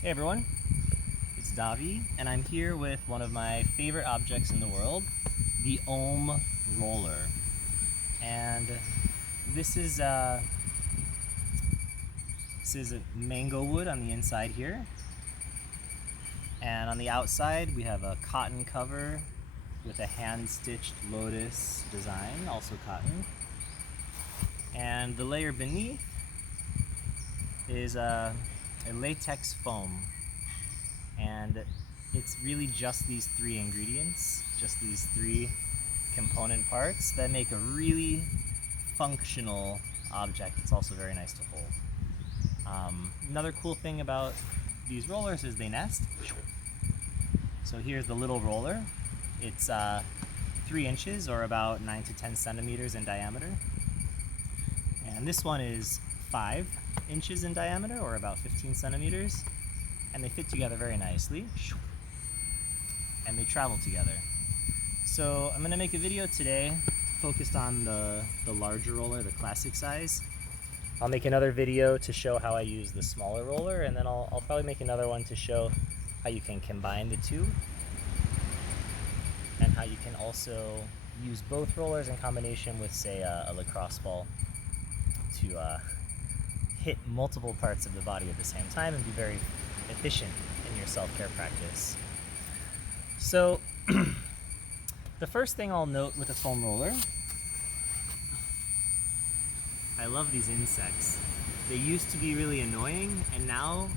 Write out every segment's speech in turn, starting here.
Hey everyone, it's Davi, and I'm here with one of my favorite objects in the world, the ohm roller. And this is uh, this is a mango wood on the inside here, and on the outside we have a cotton cover with a hand-stitched lotus design, also cotton. And the layer beneath is a latex foam, and it's really just these three ingredients, just these three component parts that make a really functional object. It's also very nice to hold. Another cool thing about these rollers is they nest. So here's the little roller. It's 3 inches or about 9 to 10 centimeters in diameter. And this one is 5 inches in diameter or about 15 centimeters. And they fit together very nicely. And they travel together. So I'm going to make a video today focused on the larger roller, the classic size. I'll make another video to show how I use the smaller roller, and then I'll probably make another one to show how you can combine the two, and how you can also use both rollers in combination with, say, a lacrosse ball to hit multiple parts of the body at the same time and be very efficient in your self-care practice. So the first thing I'll note with a foam roller, I love these insects. They used to be really annoying, and now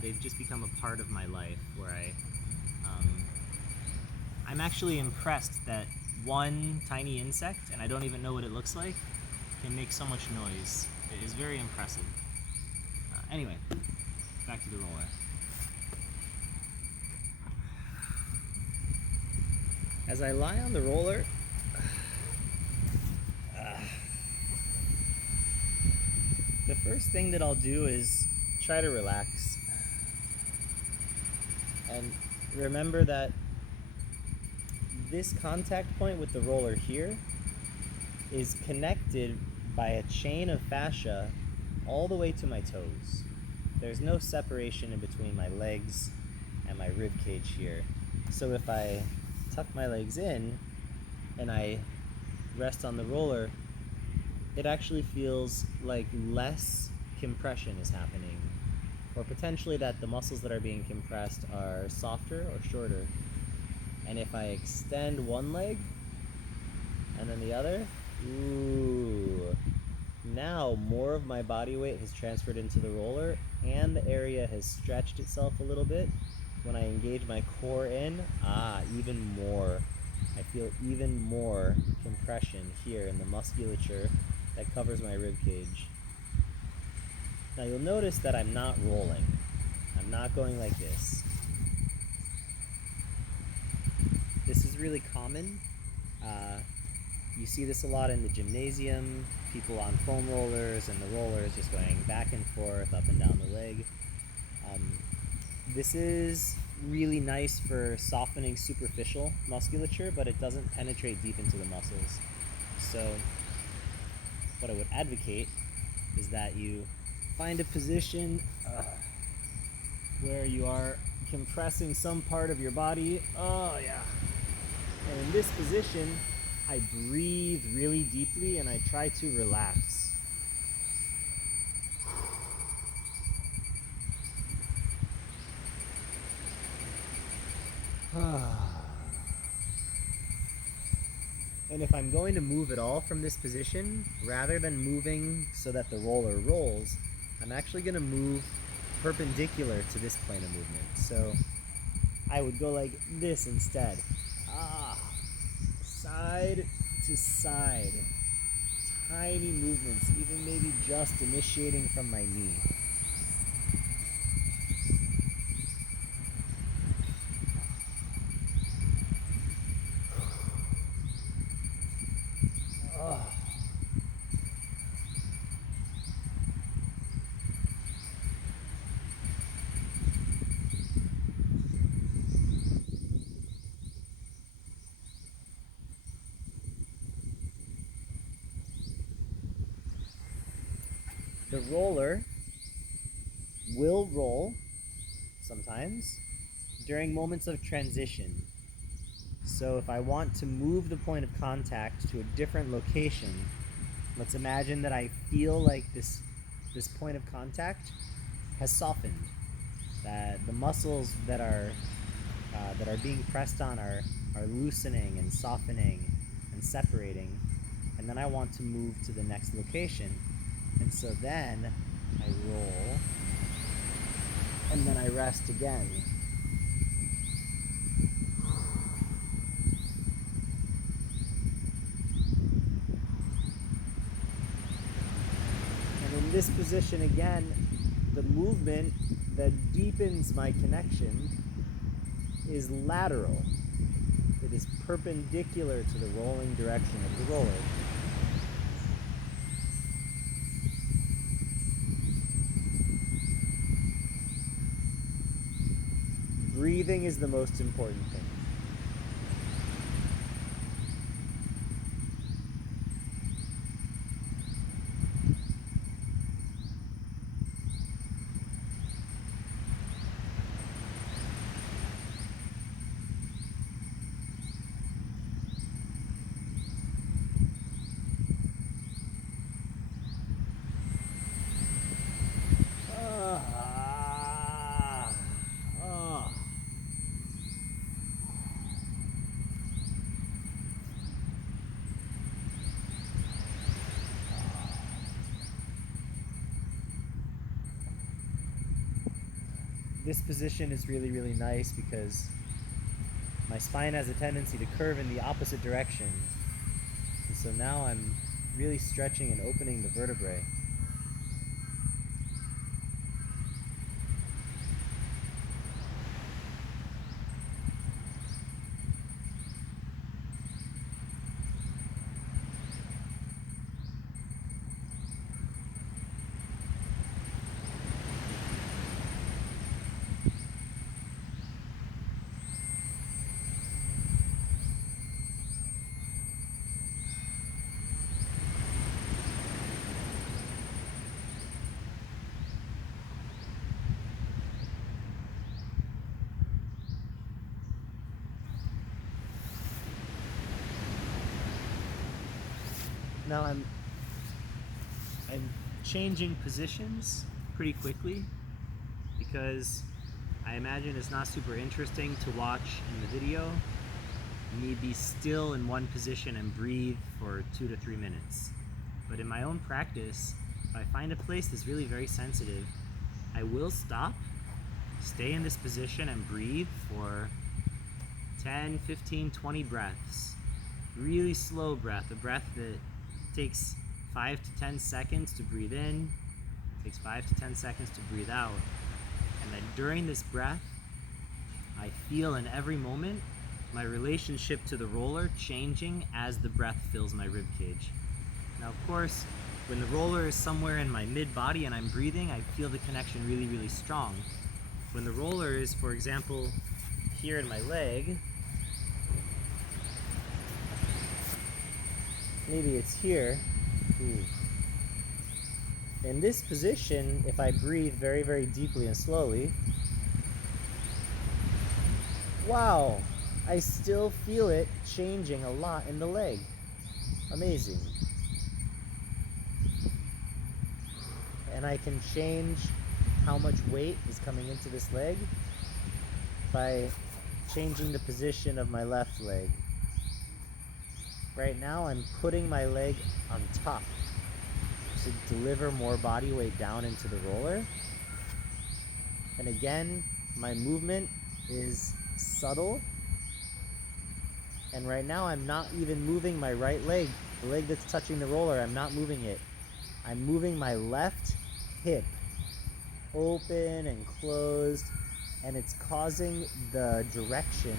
they've just become a part of my life, where I'm actually impressed that one tiny insect, and I don't even know what it looks like, can make so much noise. It is very impressive. Anyway, back to the roller. As I lie on the roller, the first thing that I'll do is try to relax. And remember that this contact point with the roller here is connected by a chain of fascia all the way to my toes. There's no separation in between my legs and my rib cage here. So if I tuck my legs in and I rest on the roller, it actually feels like less compression is happening, or potentially that the muscles that are being compressed are softer or shorter. And if I extend one leg and then the other, ooh, now more of my body weight has transferred into the roller and the area has stretched itself a little bit. When I engage my core in, even more. I feel even more compression here in the musculature that covers my rib cage. Now you'll notice that I'm not rolling. I'm not going like this. This is really common. You see this a lot in the gymnasium, people on foam rollers and the rollers just going back and forth, up and down the leg. This is really nice for softening superficial musculature, but it doesn't penetrate deep into the muscles. So what I would advocate is that you find a position where you are compressing some part of your body. Oh yeah. And in this position, I breathe really deeply and I try to relax. And if I'm going to move at all from this position, rather than moving so that the roller rolls, I'm actually going to move perpendicular to this plane of movement. So I would go like this instead. Side to side. Tiny movements, even maybe just initiating from my knee. The roller will roll sometimes during moments of transition. So if I want to move the point of contact to a different location, let's imagine that I feel like this point of contact has softened, that the muscles that are being pressed on are loosening and softening and separating, and then I want to move to the next location. And so then I roll, and then I rest again. And in this position again, the movement that deepens my connection is lateral. It is perpendicular to the rolling direction of the roller. Breathing is the most important thing. This position is really, really nice because my spine has a tendency to curve in the opposite direction. And so now I'm really stretching and opening the vertebrae. Now I'm changing positions pretty quickly because I imagine it's not super interesting to watch in the video me be still in one position and breathe for 2 to 3 minutes. But in my own practice, if I find a place that's really very sensitive, I will stop, stay in this position and breathe for 10, 15, 20 breaths. Really slow breath, a breath that takes 5 to 10 seconds to breathe in, takes 5 to 10 seconds to breathe out. And then during this breath, I feel in every moment my relationship to the roller changing as the breath fills my rib cage. Now, of course, when the roller is somewhere in my mid-body and I'm breathing, I feel the connection really, really strong. When the roller is, for example, here in my leg, maybe it's here. In this position, if I breathe very, very deeply and slowly, wow, I still feel it changing a lot in the leg. Amazing. And I can change how much weight is coming into this leg by changing the position of my left leg. Right now I'm putting my leg on top to deliver more body weight down into the roller. And again, my movement is subtle. And right now I'm not even moving my right leg, the leg that's touching the roller, I'm not moving it. I'm moving my left hip open and closed, and it's causing the direction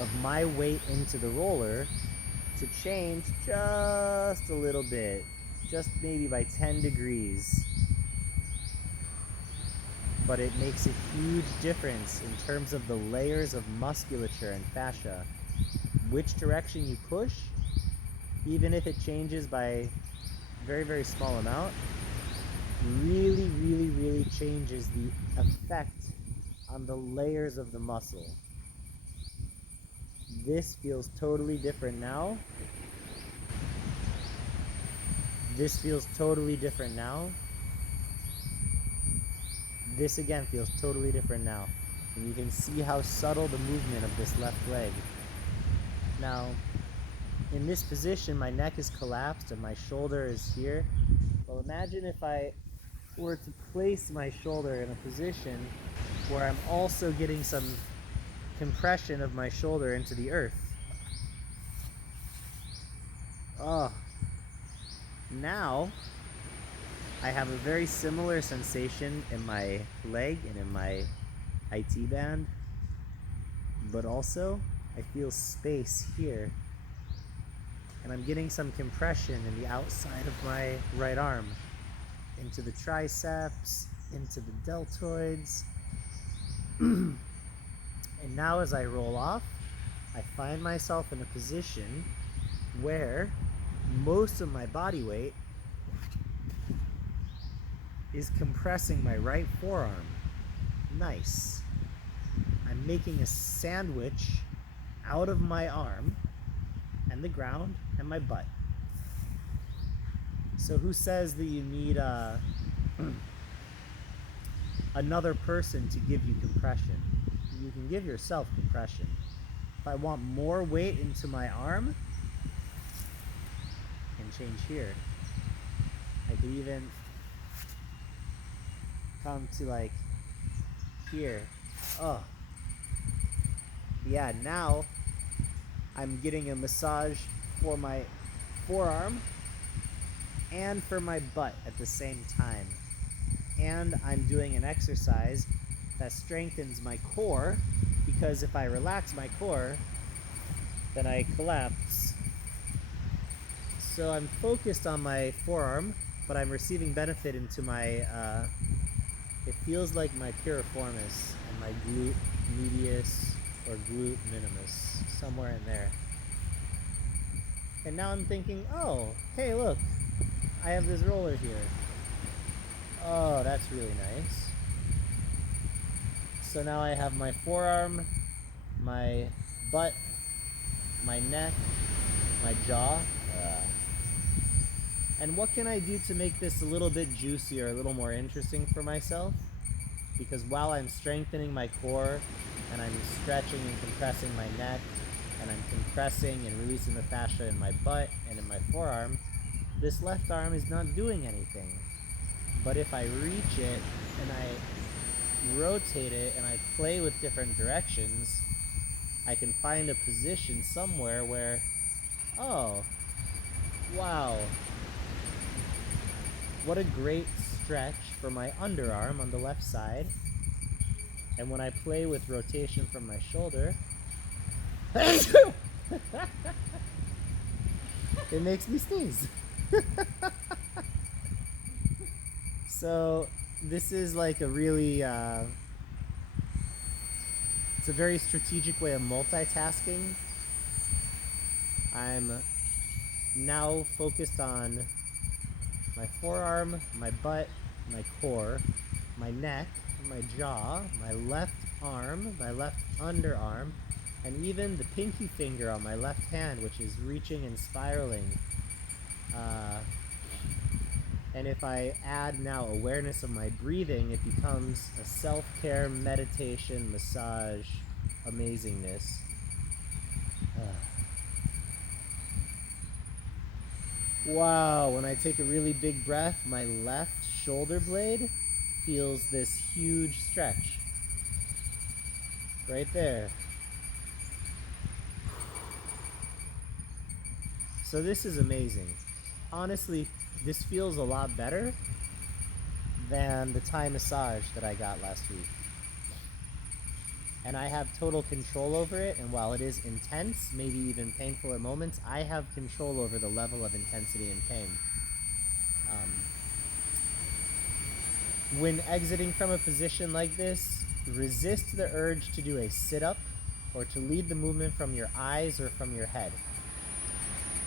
of my weight into the roller to change just a little bit, just maybe by 10 degrees. But it makes a huge difference in terms of the layers of musculature and fascia. Which direction you push, even if it changes by very, very small amount, really, really, really changes the effect on the layers of the muscle. This feels totally different now. This feels totally different now. This again feels totally different now. And you can see how subtle the movement of this left leg. Now, in this position, my neck is collapsed and my shoulder is here. Well, imagine if I were to place my shoulder in a position where I'm also getting some compression of my shoulder into the earth. Oh, now I have a very similar sensation in my leg and in my IT band, but also I feel space here, and I'm getting some compression in the outside of my right arm, into the triceps, into the deltoids. And now as I roll off, I find myself in a position where most of my body weight is compressing my right forearm. Nice. I'm making a sandwich out of my arm and the ground and my butt. So who says that you need another person to give you compression? You can give yourself compression. If I want more weight into my arm, I can change here. I could even come to like here. Oh. Yeah, now I'm getting a massage for my forearm and for my butt at the same time. And I'm doing an exercise that strengthens my core, because if I relax my core, then I collapse. So I'm focused on my forearm, but I'm receiving benefit into my, it feels like my piriformis and my glute medius or glute minimus, somewhere in there. And now I'm thinking, oh, hey look, I have this roller here. Oh, that's really nice. So now I have my forearm, my butt, my neck, my jaw. And what can I do to make this a little bit juicier, a little more interesting for myself? Because while I'm strengthening my core and I'm stretching and compressing my neck and I'm compressing and releasing the fascia in my butt and in my forearm, this left arm is not doing anything. But if I reach it and I rotate it and I play with different directions, I can find a position somewhere where, oh, wow, what a great stretch for my underarm on the left side. And when I play with rotation from my shoulder, it makes me sneeze. So this is like a really, it's a very strategic way of multitasking. I'm now focused on my forearm, my butt, my core, my neck, my jaw, my left arm, my left underarm, and even the pinky finger on my left hand, which is reaching and spiraling. And if I add now awareness of my breathing, it becomes a self-care, meditation, massage, amazingness. Wow, when I take a really big breath, my left shoulder blade feels this huge stretch. Right there. So this is amazing. Honestly, this feels a lot better than the Thai massage that I got last week. And I have total control over it, and while it is intense, maybe even painful at moments, I have control over the level of intensity and pain. When exiting from a position like this, resist the urge to do a sit-up or to lead the movement from your eyes or from your head.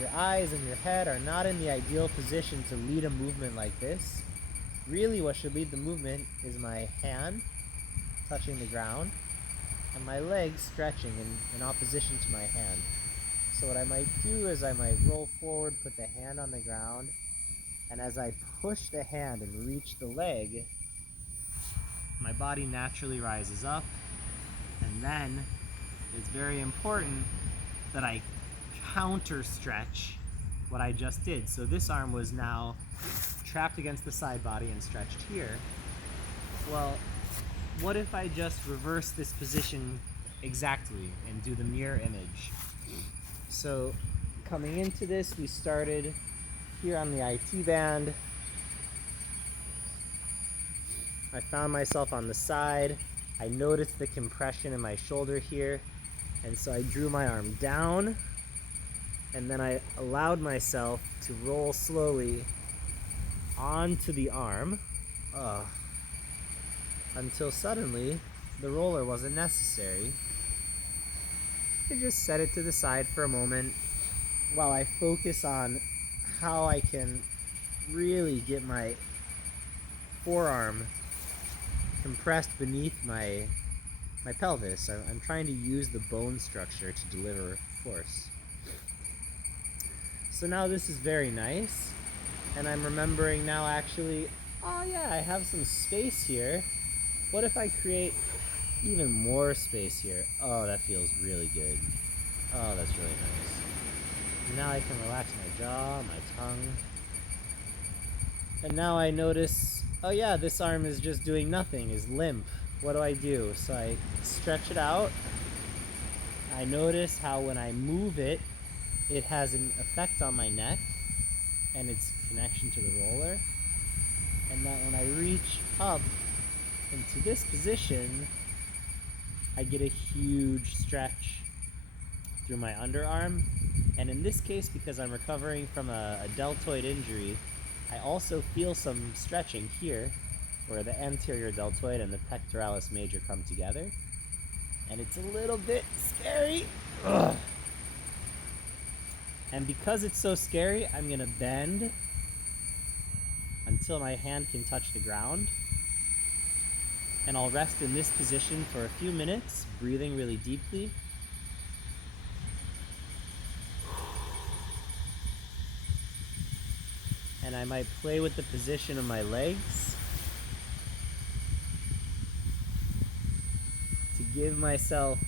Your eyes and your head are not in the ideal position to lead a movement like this. Really, what should lead the movement is my hand touching the ground and my legs stretching in opposition to my hand. So what I might do is I might roll forward, put the hand on the ground, and as I push the hand and reach the leg, my body naturally rises up, and then it's very important that I counter stretch what I just did. So this arm was now trapped against the side body and stretched here. Well, what if I just reverse this position exactly and do the mirror image? So coming into this, we started here on the IT band. I found myself on the side. I noticed the compression in my shoulder here, and so I drew my arm down, and then I allowed myself to roll slowly onto the arm until suddenly the roller wasn't necessary. I just set it to the side for a moment while I focus on how I can really get my forearm compressed beneath my pelvis. I'm trying to use the bone structure to deliver force. So now this is very nice, and I'm remembering now actually, oh yeah, I have some space here. What if I create even more space here? Oh, that feels really good. Oh, that's really nice. Now I can relax my jaw, my tongue. And now I notice, oh yeah, this arm is just doing nothing, is limp. What do I do? So I stretch it out. I notice how when I move it, it has an effect on my neck and its connection to the roller. And that when I reach up into this position, I get a huge stretch through my underarm. And in this case, because I'm recovering from a deltoid injury, I also feel some stretching here where the anterior deltoid and the pectoralis major come together. And it's a little bit scary. Ugh. And because it's so scary, I'm gonna bend until my hand can touch the ground. And I'll rest in this position for a few minutes, breathing really deeply. And I might play with the position of my legs to give myself,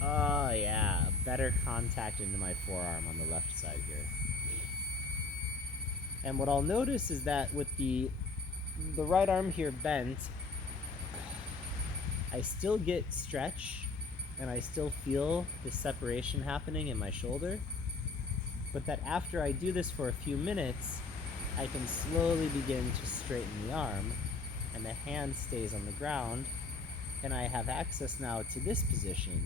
oh yeah, better contact into my forearm on the left side here. And what I'll notice is that with the right arm here bent, I still get stretch and I still feel the separation happening in my shoulder, but that after I do this for a few minutes, I can slowly begin to straighten the arm and the hand stays on the ground, and I have access now to this position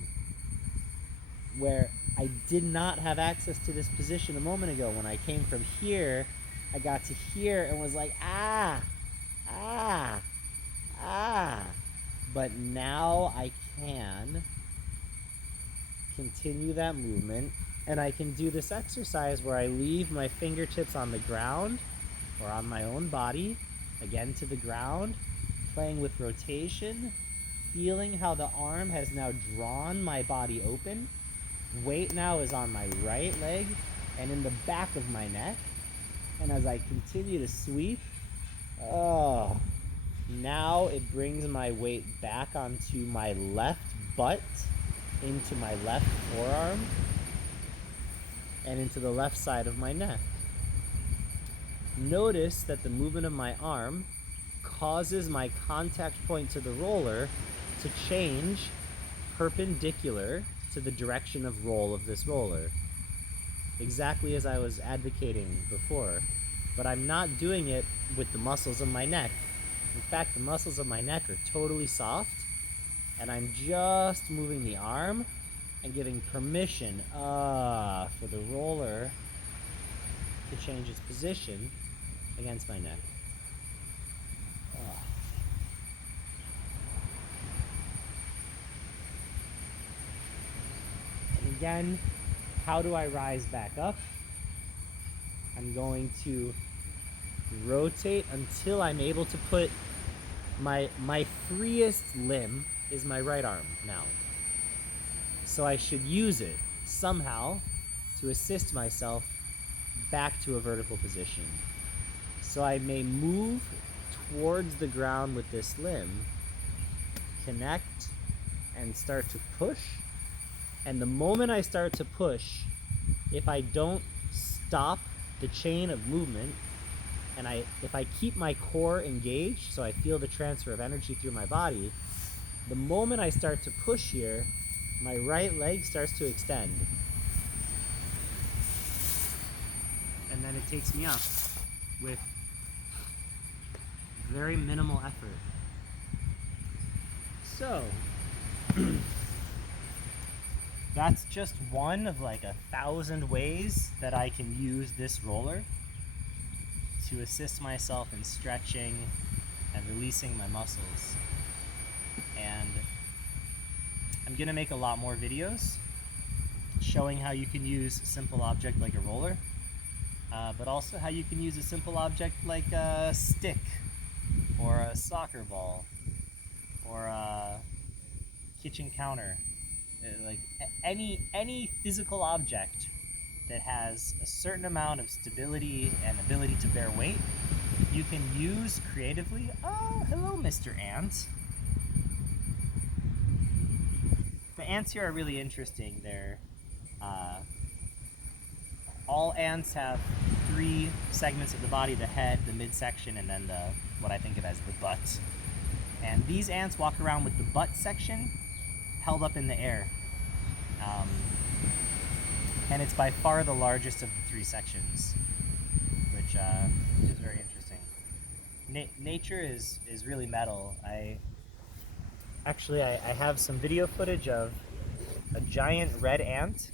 where I did not have access to this position a moment ago. When I came from here, I got to here and was like, ah, ah, ah. But now I can continue that movement, and I can do this exercise where I leave my fingertips on the ground or on my own body, again to the ground, playing with rotation, feeling how the arm has now drawn my body open. Weight now is on my right leg and in the back of my neck. And as I continue to sweep, now it brings my weight back onto my left butt, into my left forearm, and into the left side of my neck. Notice that the movement of my arm causes my contact point to the roller to change perpendicular to the direction of roll of this roller, exactly as I was advocating before. But I'm not doing it with the muscles of my neck. In fact, the muscles of my neck are totally soft, and I'm just moving the arm and giving permission for the roller to change its position against my neck. And again, how do I rise back up? I'm going to rotate until I'm able to put my freest limb is my right arm now. So I should use it somehow to assist myself back to a vertical position. So I may move towards the ground with this limb, connect, and start to push. And the moment I start to push, if I don't stop the chain of movement, and if I keep my core engaged, so I feel the transfer of energy through my body, the moment I start to push here, my right leg starts to extend. And then it takes me up with very minimal effort. So, that's just one of like 1,000 ways that I can use this roller to assist myself in stretching and releasing my muscles. And I'm gonna make a lot more videos showing how you can use a simple object like a roller, but also how you can use a simple object like a stick or a soccer ball or a kitchen counter, like any physical object that has a certain amount of stability and ability to bear weight, you can use creatively. Oh, hello, Mr. Ant. The ants here are really interesting. They're all ants have 3 segments of the body: the head, the midsection, and then what I think of as the butt. And these ants walk around with the butt section held up in the air. And it's by far the largest of the 3 sections, which is very interesting. Nature is really metal. I have some video footage of a giant red ant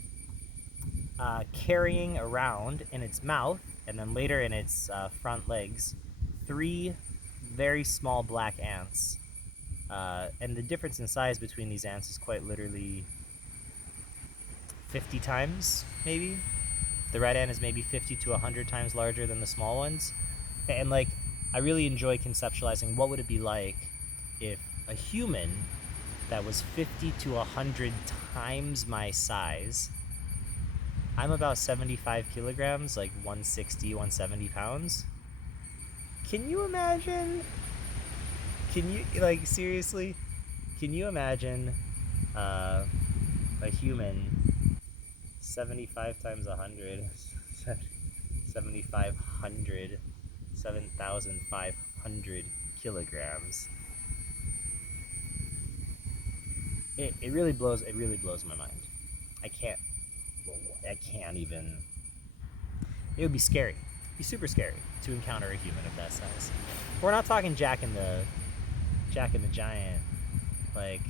carrying around in its mouth, and then later in its front legs, 3 very small black ants. And the difference in size between these ants is quite literally 50 times, maybe. The red ant is maybe 50 to 100 times larger than the small ones. And like, I really enjoy conceptualizing what would it be like if a human that was 50 to 100 times my size, I'm about 75 kilograms, like 160, 170 pounds. Can you imagine? Can you, like, seriously? Can you imagine a human 75 times 100, 7,500, 7,500 kilograms? It really blows my mind. I can't even. It would be scary. It'd be super scary to encounter a human of that size. We're not talking Jack and the Giant, like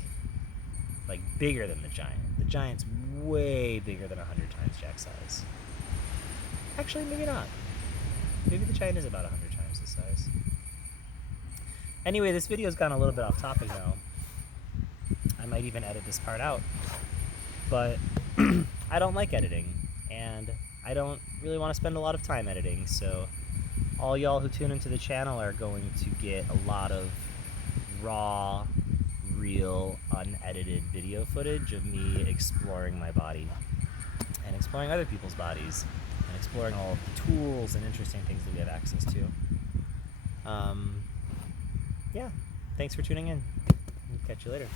bigger than the Giant. The Giant's way bigger than 100 times Jack's size. Actually, maybe not. Maybe the Giant is about 100 times the size. Anyway, this video's gone a little bit off topic now. I might even edit this part out. But I don't like editing, and I don't really want to spend a lot of time editing, so all y'all who tune into the channel are going to get a lot of raw, real, unedited video footage of me exploring my body and exploring other people's bodies and exploring all of the tools and interesting things that we have access to. Yeah, thanks for tuning in. Catch you later.